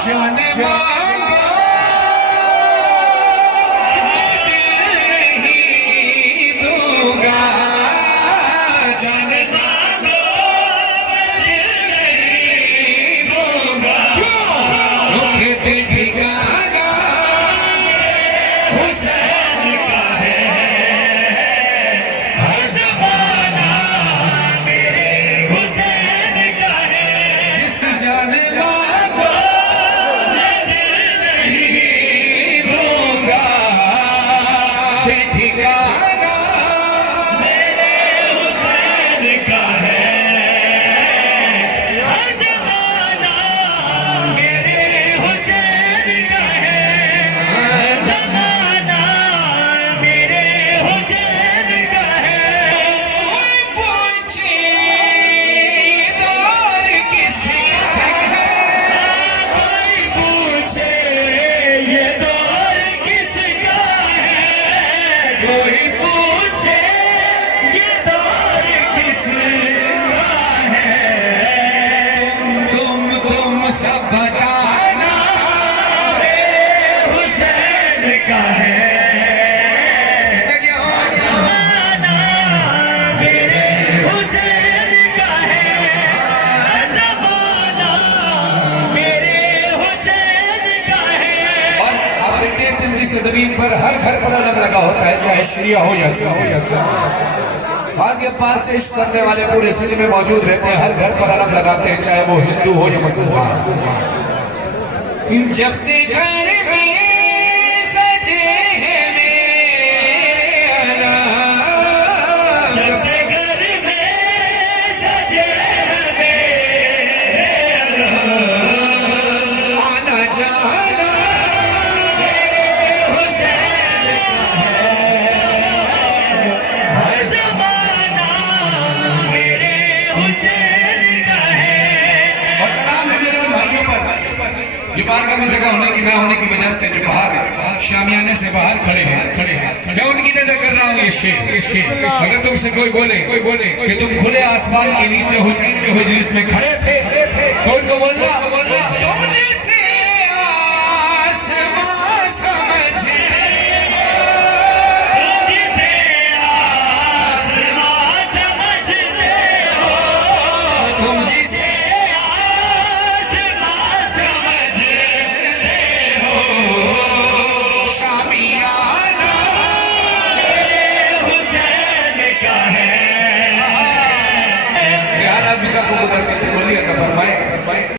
जाने मांगो नहीं दूंगा, जाने मांगो नहीं दूंगा, क्यों दिल ठिकाना हुसैन का है, हर ज़माना मेरे हुसैन का है, जिस जाने मांगो ठिकाना मेरे हुसैन का है, हर ज़माना मेरे हुसैन का है, हर ज़माना मेरे हुसैन का है। कोई पूछे दौर किसका है, कोई पूछे ये दौर किसका है, कोई पूछे ये दौर किसका है, तुम सब बताना मेरे हुसैन का है, ज़माना मेरे हुसैन का है, ज़माना मेरे हुसैन का है। और आप देखते हैं सिंधी ज़मीन पर हर घर पर अलग लगा होता है, चाहे शिया हो या सुन्नी हो। गाजी अब्बास से इश्क करने वाले पूरे सिंध में मौजूद रहते हैं, हर घर पर अलग लगाते हैं, चाहे वो हिंदू हो या मुसलमान। जब से घर में सजे हैं मेरे अलाम, जब से घर में सजे हैं मेरे अलाम, आना जाना मेरे हुसैन का है, हर ज़माना मेरे हुसैन का है। और सलाम है मेरे भाइयों पर जो बारगाह में जगह होने की ना होने की वजह से जो बाहर शामियाने से बाहर खड़े हैं, मैं उनकी नजर कर रहा हूँ। ये शेर अगर तुमसे कोई बोले कि तुम खुले आसमान के नीचे हुसैन के मजलिस में खड़े थे तो उनको बोलना